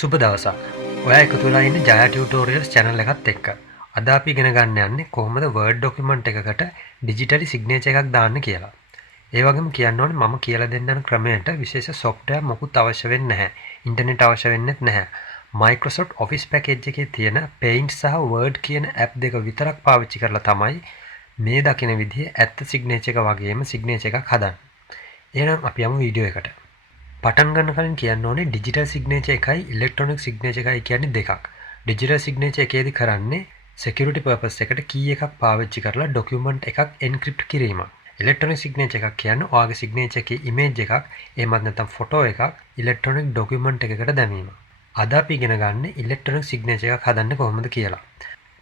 සුබ දවසක්. ඔයා එකතු වෙලා ඉන්නේ ජයා ටියුටෝරියල්ස් channel එකත් එක්ක. අද අපි ඉගෙන ගන්න යන්නේ කොහොමද Word document එකකට digitally signature එකක් දාන්න කියලා. ඒ වගේම කියන්න ඕනේ මම කියලා දෙන්න යන ක්‍රමයට විශේෂ software මොකුත් අවශ්‍ය වෙන්නේ නැහැ. ඉන්ටර්නෙට් අවශ්‍ය වෙන්නේත් නැහැ. Microsoft Office package එකේ තියෙන Paint සහ Word කියන app දෙක විතරක් පාවිච්චි කරලා තමයි මේ දකින විදිහේ ඇත්ත signature එක වගේම signature එකක් හදන්නේ. එහෙනම් අපි යමු වීඩියෝ එකට. පටන් ගන්න කලින් කියන්න ඕනේ ඩිජිටල් සිග්නේචර් එකයි ඉලෙක්ට්‍රොනික සිග්නේචර් එකයි කියන්නේ දෙකක්. ඩිජිටල් සිග්නේචර් එකේදී කරන්නේ security purpose එකට key එකක් පාවිච්චි කරලා document එකක් encrypt කිරීමක්. ඉලෙක්ට්‍රොනික සිග්නේචර් එකක් කියන්නේ ඔයාගේ සිග්නේචර් එකේ image එකක් එහෙමත් නැත්නම් photo එකක් ඉලෙක්ට්‍රොනික document එකකට දැමීම. අද අපි ඉගෙන ගන්න ඉලෙක්ට්‍රොනික සිග්නේචර් එකක් හදන්න කොහොමද කියලා.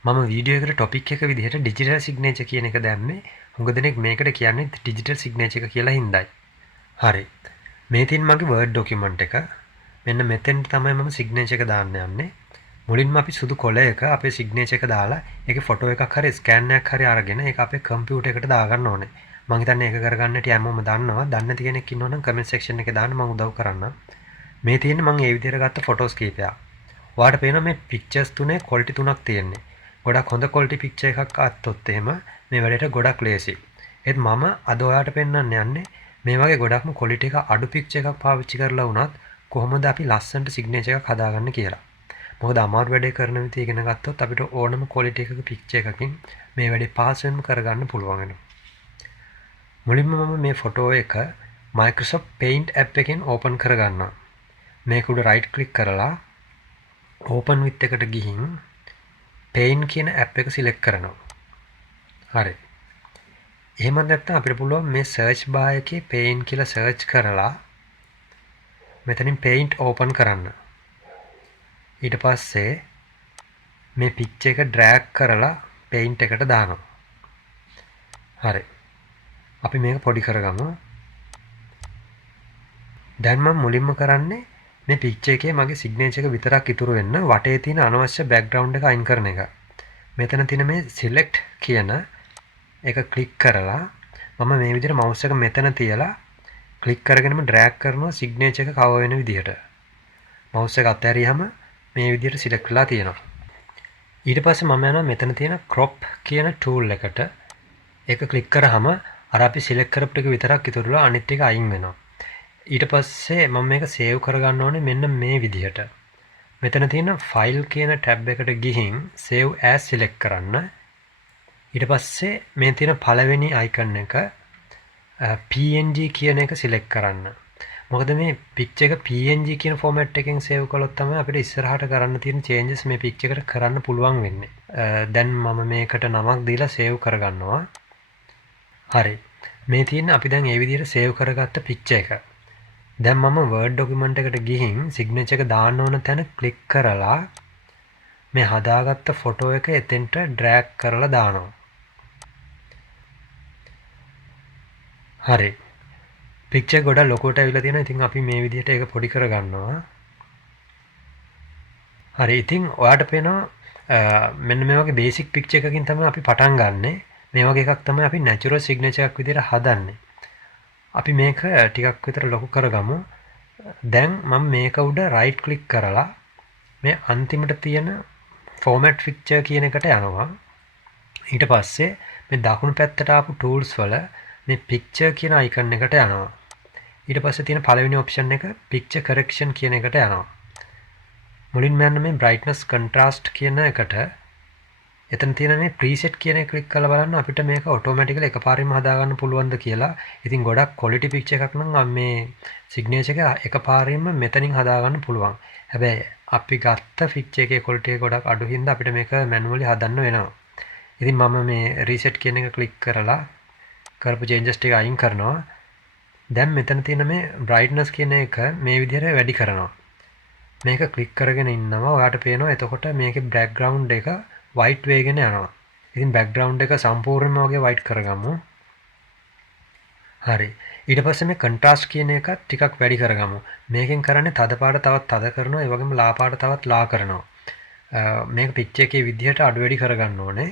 මම වීඩියෝ එකට topic එක විදිහට ඩිජිටල් සිග්නේචර් කියන එක දැම්මේ හුඟ දෙනෙක් මේකට කියන්නේ ඩිජිටල් සිග්නේචර් එක කියලා හින්දායි. හරි. මේ තියෙන මගේ Word document එක. මෙන්න මෙතෙන් තමයි මම signature එක දාන්න යන්නේ. මුලින්ම අපි සුදු කොළයක අපේ signature එක දාලා ඒකේ ෆොටෝ එකක් හරි ස්කෑන් එකක් හරි අරගෙන ඒක අපේ කම්පියුටර් එකට දාගන්න ඕනේ. මම හිතන්නේ ඒක කරගන්න හැටි හැමෝම දන්නවා. දන්නේ නැති කෙනෙක් ඉන්නවා නම් comment section එකේ දාන්න මම උදව් කරන්නම්. මේ තියෙන්නේ මම ඒ විදිහට ගත්ත ෆොටෝස් කීපයක්. ඔයාලට පේනවා මේ pictures තුනේ quality තුනක් තියෙන්නේ. ගොඩක් හොඳ quality picture එකක් අත්තොත් එහෙම මේ වැඩේට ගොඩක් ලේසි. ඒත් මම අද ඔයාලට පෙන්වන්න යන්නේ මේ වගේ ගොඩක්ම quality එක අඩු picture එකක් පාවිච්චි කරලා වුණත් කොහොමද අපි ලස්සනට signature එකක් හදාගන්නේ කියලා. මොකද අමාරු වැඩේ කරන විදිහ ඉගෙන ගත්තොත් අපිට ඕනම quality එකක picture එකකින් මේ වැඩේ පහසුවෙන්ම කරගන්න පුළුවන් වෙනවා. මුලින්ම මම මේ ෆොටෝ එක Microsoft Paint app එකෙන් open කරගන්නවා. මේක උඩ right click කරලා open with එකට ගිහින් Paint කියන app එක select කරනවා. හරි. එහෙම නැත්නම් අපිට පුළුවන් මේ search bar එකේ paint කියලා search කරලා මෙතනින් paint open කරන්න. ඊට පස්සේ මේ picture එක drag කරලා paint එකට දානවා. හරි. අපි මේක පොඩි කරගමු. දැන් මම මුලින්ම කරන්නේ මේ picture එකේ මගේ signature එක විතරක් ඉතුරු වෙන්න වටේ තියෙන අනවශ්‍ය background එක අයින් කරන එක. මෙතන තියෙන මේ select කියන එක ක්ලික් කරලා මම මේ විදිහට mouse එක මෙතන තියලා ක්ලික් කරගෙනම drag කරනවා signature එක cover වෙන විදිහට. mouse එක අතහැරියම මේ විදිහට select වෙලා තියෙනවා. ඊට පස්සේ මම යනවා මෙතන තියෙන crop කියන tool එකට. ඒක ක්ලික් කරාම අර අපි select කරපු ටික විතරක් ඉතුරුලා අනිත් ටික අයින් වෙනවා. ඊට පස්සේ මම මේක save කරගන්න ඕනේ මෙන්න මේ විදිහට. මෙතන තියෙන file කියන tab එකට ගිහින් save as select කරන්න. ඊට පස්සේ මේ තියෙන පළවෙනි icon එක PNG කියන එක select කරන්න. මොකද මේ picture එක PNG කියන format එකෙන් save කළොත් තමයි අපිට ඉස්සරහට කරන්න තියෙන changes මේ picture එකට කරන්න පුළුවන් වෙන්නේ. දැන් මම මේකට නමක් දීලා save කරගන්නවා. හරි. මේ තියෙන අපි දැන් මේ විදිහට save කරගත්ත picture එක. දැන් මම Word document එකට ගිහින් signature එක දාන්න ඕන තැන click කරලා මේ හදාගත්ත photo එක එතෙන්ට drag කරලා දානවා. හරි. picture ගොඩක් ලොකුවට ඇවිල්ලා තියෙනවා. ඉතින් අපි මේ විදිහට ඒක පොඩි කරගන්නවා. හරි. ඉතින් ඔයාලට පේනවා මෙන්න මේ වගේ basic picture එකකින් තමයි අපි පටන් ගන්නෙ. මේ වගේ එකක් තමයි අපි natural signature එකක් විදිහට හදන්නේ. අපි මේක ටිකක් විතර ලොකු කරගමු. දැන් මම මේක උඩ right click කරලා මේ අන්තිමට තියෙන format picture කියන එකට යනවා. ඊට පස්සේ මේ දකුණු පැත්තට ආපු tools වල මේ picture කියන icon එකට යනවා. ඊට පස්සේ තියෙන පළවෙනි option එක picture correction කියන එකට යනවා. මුලින්ම යන්න මේ brightness contrast කියන එකට එතන තියෙන මේ preset කියන එක ක්ලික් කරලා බලන්න අපිට මේක automatically එකපාරින්ම හදාගන්න පුළුවන්ද කියලා. ඉතින් ගොඩක් quality picture එකක් නම් මේ signature එක එකපාරින්ම මෙතනින් හදාගන්න පුළුවන්. හැබැයි අපි ගත්ත picture එකේ quality එක ගොඩක් අඩු හින්දා අපිට මේක manually හදන්න වෙනවා. ඉතින් මම මේ reset කියන එක ක්ලික් කරලා කරපු changes ටික අයින් කරනවා. දැන් මෙතන තියෙන මේ brightness කියන එක මේ විදිහට වැඩි කරනවා. මේක ක්ලික් කරගෙන ඉන්නවා. ඔයාලට පේනවා එතකොට මේකේ background එක white වෙගෙන යනවා. ඉතින් background එක සම්පූර්ණයෙන්ම වගේ white කරගමු. හරි. ඊට පස්සේ මේ contrast කියන එක ටිකක් වැඩි කරගමු. මේකෙන් කරන්නේ තද පාට තවත් තද කරනවා. ඒ වගේම ලා පාට තවත් ලා කරනවා. මේක picture එකේ විදිහට අඩු වැඩි කරගන්න ඕනේ.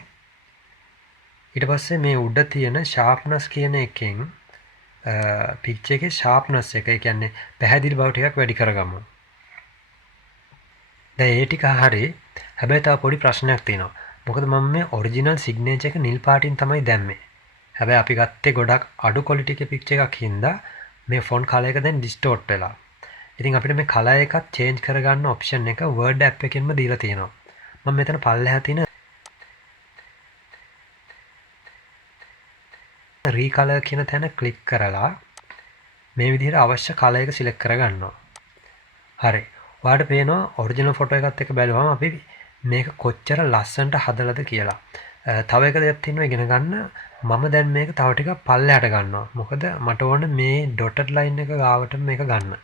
ඊට පස්සේ මේ උඩ තියෙන sharpness කියන එකෙන් picture එකේ sharpness එක, ඒ කියන්නේ පැහැදිලි බව ටිකක් වැඩි කරගමු. දැන් ඒ ටික හරි. හැබැයි තව පොඩි ප්‍රශ්නයක් තියෙනවා. මොකද මම මේ ඔරිජිනල් සිග්නේචර් එක නිල් පාටින් තමයි දැම්මේ. හැබැයි අපි ගත්තේ ගොඩක් අඩු ක්වොලිටි එකේ පික්චර් එකක් හින්දා මේ ෆොන්ට් කලර් එක දැන් ඩිස්ටෝට් වෙලා. ඉතින් අපිට මේ කලර් එකත් චේන්ජ් කරගන්න ඔප්ෂන් එක Word app එකෙන්ම දීලා තියෙනවා. මම මෙතන පල්ලෙහා තියෙන රීකලර් කියන තැන ක්ලික් කරලා මේ විදිහට අවශ්‍ය කලර් එක සිලෙක්ට් කරගන්නවා. හරි. ඔයාලට පේනවා ඔරිජිනල් ෆොටෝ එකත් එක්ක බැලුවම අපි මේක කොච්චර ලස්සනට හදලාද කියලා. තව එක දෙයක් තියෙනවා ඉගෙන ගන්න. මම දැන් මේක තව ටිකක් පල්ලෙහාට ගන්නවා. මොකද මට ඕන මේ ඩොටඩ් ලයින් එක ගාවට මේක ගන්න.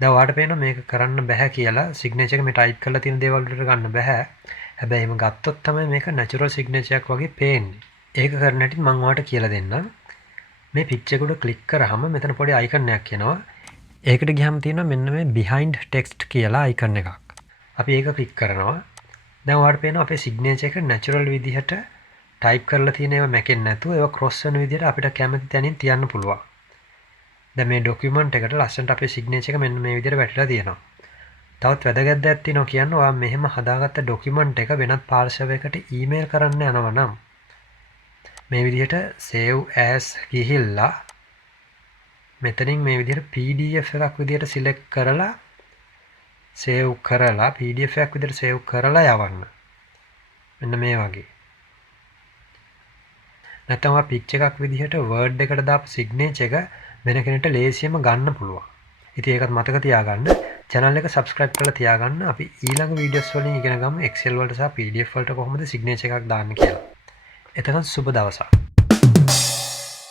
දැන් ඔයාලට පේනවා මේක කරන්න බෑ කියලා. සිග්නේචර් එක මේ ටයිප් කරලා තියෙන දේවල් වලට ගන්න බෑ. හැබැයි එහෙම ගත්තොත් තමයි මේක නැචරල් සිග්නේචර් එකක් වගේ පේන්නේ. ඒක කරන හැටි මම ඔයාලට කියලා දෙන්නම්. මේ පික්චර් එකට ක්ලික් කරාම මෙතන පොඩි අයිකන් එකක් එනවා. ඒකට ගියාම තියෙනවා මෙන්න මේ behind text කියලා අයිකන් එකක්. අපි ඒක ක්ලික් කරනවා. දැන් ඔයාලට පේනවා අපේ සිග්නේචර් එක නැචරල් විදිහට ටයිප් කරලා තියෙන ඒවා මැකෙන්නේ නැතුව ඒවා ක්‍රොස් වෙන විදිහට අපිට කැමති තැනින් තියන්න පුළුවන්. දැන් මේ ડોකියුමන්ට් එකට ලස්සනට අපේ සිග්නේචර් එක මෙන්න මේ විදිහට වැටිලා තියෙනවා. තවත් වැදගත් දෙයක් තියෙනවා කියන්නේ ඔයා මෙහෙම හදාගත්ත ડોකියුමන්ට් එක වෙනත් පාර්ශවයකට ඊමේල් කරන්න යනවා නම් මේ විදිහට save as ගිහිල්ලා මෙතනින් මේ විදිහට PDF එකක් විදිහට සිලෙක්ට් කරලා save කරලා PDF එකක් විදිහට save කරලා යවන්න. මෙන්න මේ වගේ. නැත්නම් ඔයා පික්චර් එකක් විදිහට Word එකට දාපු සිග්නේචර් එක වෙන කෙනෙක්ට ලේසියෙන්ම ගන්න පුළුවන්. ඉතින් ඒකත් මතක තියාගන්න. channel එක subscribe කරලා තියාගන්න. අපි ඊළඟ videos වලින් ඉගෙන ගමු Excel වලට සහ PDF වලට කොහොමද සිග්නේචර් එකක් දාන්න කියලා. එතකන් සුබ දවසක්.